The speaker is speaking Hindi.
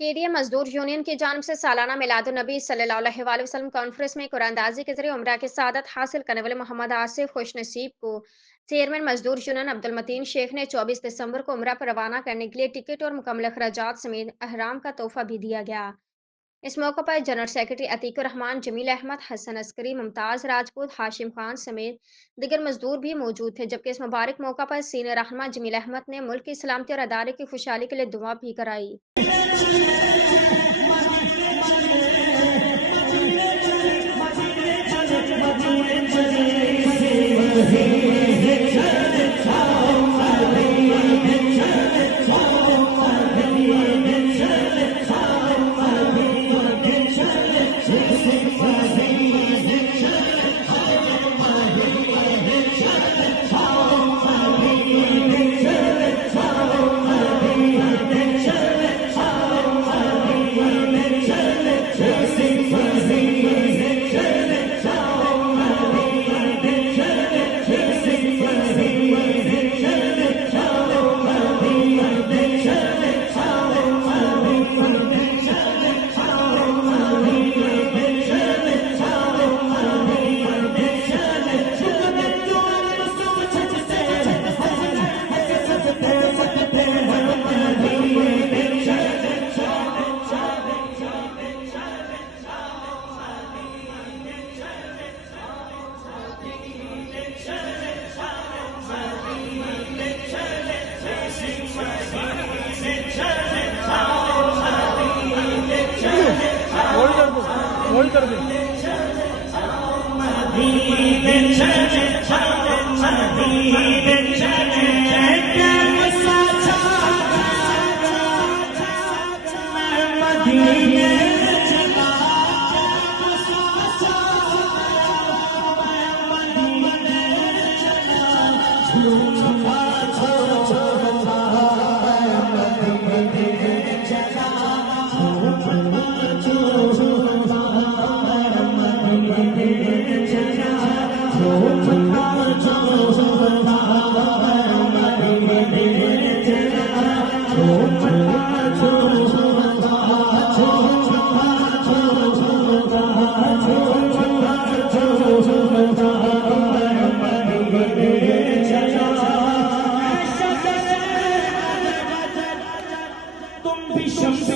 केडीए मजदूर यूनियन की जानिब से सालाना मिलादुन्नबी सल्लल्लाहु अलैहि वसल्लम कॉन्फ्रेंस में कुरानंदाजी के जरिए उम्रा की सआदत हासिल करने वाले मोहम्मद आसिफ खुशनसीब को चेयरमैन मजदूर यूनियन अब्दुल मतीन शेख ने 24 दिसंबर को उम्रा पर रवाना करने के लिए टिकट और मुकम्मल अखराजात समेत अहराम का तोहफा भी दिया गया। इस मौके पर जनरल सेक्रेटरी अतीकुर रहमान, जमील अहमद, हसन अस्करी, मुमताज राजपूत, हाशिम खान समेत दिगर मजदूर भी मौजूद थे। जबकि इस मुबारक मौका पर सीनियर रहनमा जमील अहमद ने मुल्क की सलामती और अदारे की खुशहाली के लिए दुआ भी कराई। होल्ड कर दे। तुम भी शम्स